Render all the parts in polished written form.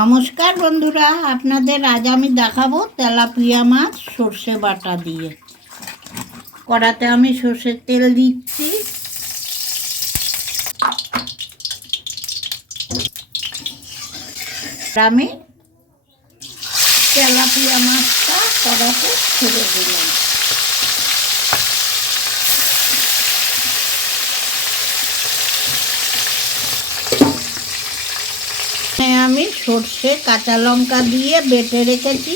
নমস্কার বন্ধুরা, আপনাদের আজ আমি দেখাবো তেলাপিয়া মাছ সর্ষে বাটা দিয়ে। কড়াতে আমি সর্ষের তেল দিচ্ছি। আমি তেলাপিয়া মাছটা কড়াতে ছেড়ে দিলাম। আমি সর্ষে কাঁচা লঙ্কা দিয়ে বেটে রেখেছি,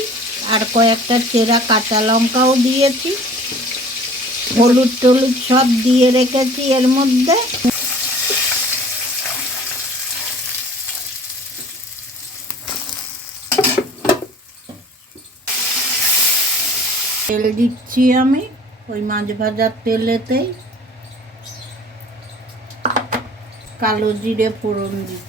আর কয়েকটা চেরা কাঁচা লঙ্কাও দিয়েছি, হলুদ টলুদ সব দিয়ে রেখেছি এর মধ্যে। তেল দিচ্ছি আমি ওই মাছ ভাজার তেলেতেই, কালো জিরে ফোড়ন দিচ্ছি।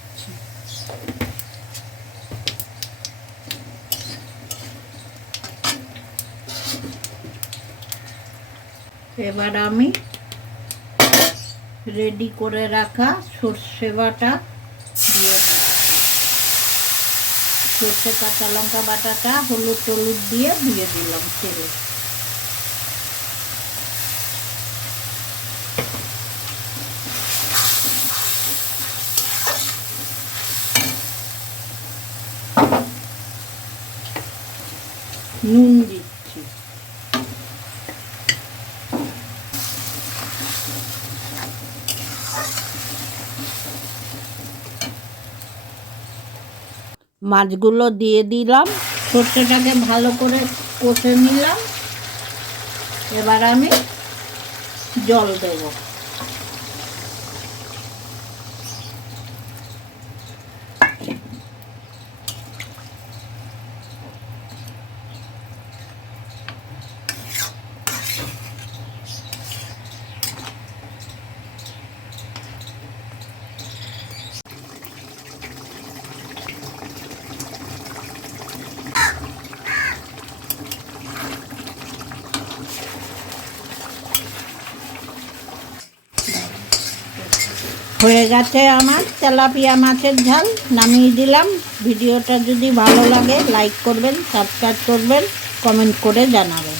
এবার আমি রেডি করে রাখা সর্ষে বাটা দিয়ে দিচ্ছি। সর্ষে কাঁচা লঙ্কা বাটাটা হলুদ টলুদ দিয়ে দিলাম তেলে। নুন দিচ্ছি। মাছগুলো দিয়ে দিলাম, সর্ষেটাকে ভালো করে কষে নিলাম। এবার আমি জল দেব। হয়ে গেছে আমার তেলাপিয়া মাছের ঝাল, নামিয়ে দিলাম। ভিডিওটা যদি ভালো লাগে লাইক করবেন, সাবস্ক্রাইব করবেন, কমেন্ট করে জানাবেন।